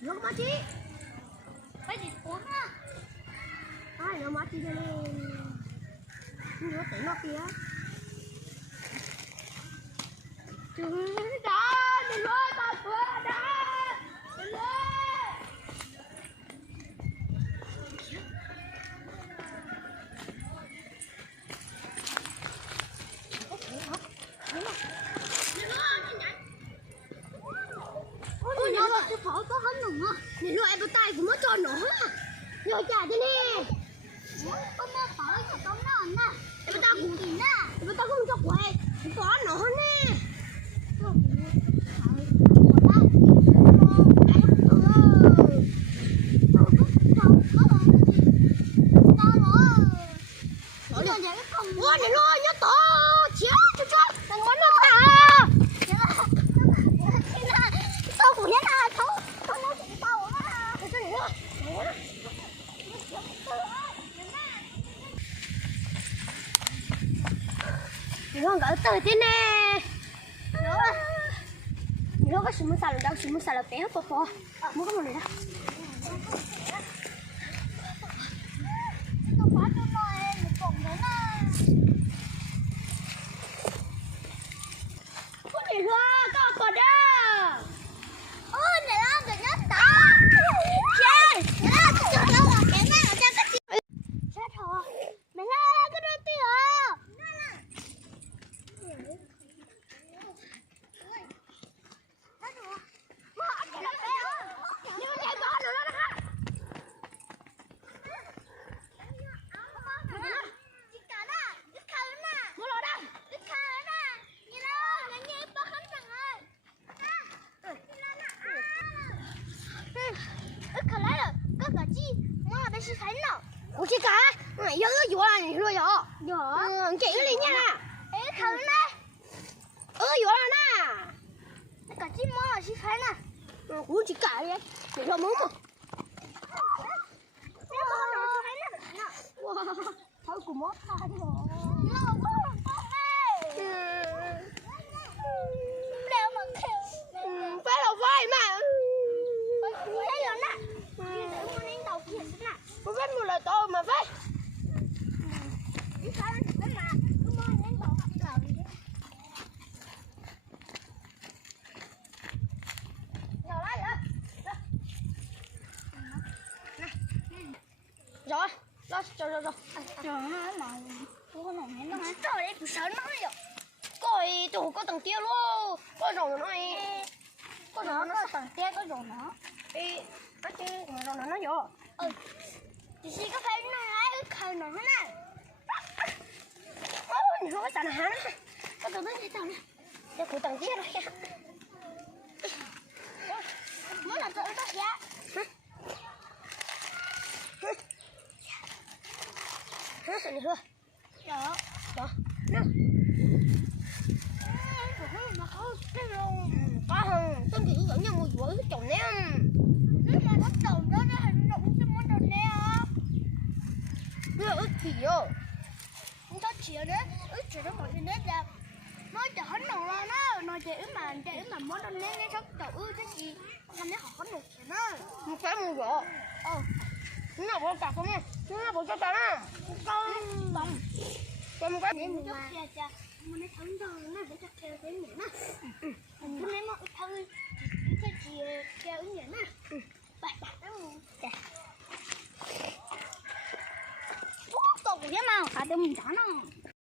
Nước má chị. Phải gì uống á. Ai nó má chị cho nên nó tới nó kia. Trời đó, đừng lôi tao vừa đó. Đừng lôi. Cái phở có hết nữa. Nhìn loại bữa tay của nó cho nữa. Rồi trả cho nè. Con mẹ phở cho con nó nè. Bữa tao cũng gì nè. Bữa tao cũng cho quay. Có nữa nè. Ôi này lo nhớ to. Chết cho thằng món nó ta. Tao cũng nhớ là tao nói chuyện tao á. Cái gì nữa? Nó gọi từ thế nè. Nó có sự muốn xài đâu, sự muốn xài là té hết phò. Muốn có một này đó. Nó quá cho nó em, một cọng nữa nè. Con này hoa, con còn đó. Ôi, này là người nhất ta. Trời, này là cái chỗ đâu mà cái này ở trên cái gì. Chết rồi, mày là cái đôi tiêu à. Ủa chị cả, mày nhớ cái vụ này rồi vậy? Dạ. Chị cái gì nha? Ê thằng này. Vụ này nè. Cả chị mua là chị phải nè. Ủa chị cả đi. Chị cho muốn mà. Wow, thôi cùng mót thay rồi. Phải là vai mà. Tôi biết một lời tôi mà phải. Rồi, rồi. Trời ơi, mà có nồng hết nó hả? Trời ơi, tôi sợ nó rồi. Coi tụi có tầng tiêu luôn. Có rồi nó này. Có rồi nó tầng tiêu có rồi nó. Đi, nó chứ rồi nó vô. Chị xin có phải nó lấy khơi nó nè. Ôi, nó có tầng hả? Có tầng tới tầng nè. Để cụ tầng kia rồi. Mới là tôi tắt giá. Hả? Này hả? Dạ. Dạ. Nè. Mà có cái luôn. Có không? Tôi chỉ dẫn nhau một buổi cái chồng nè. Nếu mà có chồng đó nó hình động cái món đồ nè. Nó ức gì vô? Không có chịu đấy. Ức chịu nó còn đi nét ra. Nói chờ hết đầu ra nó. Nói chạy mà món đồ nè nó sắp đầu ư cái gì. Thành nó họ nụ kìa nó. Một cái mua vợ. Nó là bộ cặp không nha. Nó là bộ cho ta đó. Con bông. Con một cái. Để mình chút cha. Mình nói thẳng cho nó để chắc theo cái miệng á.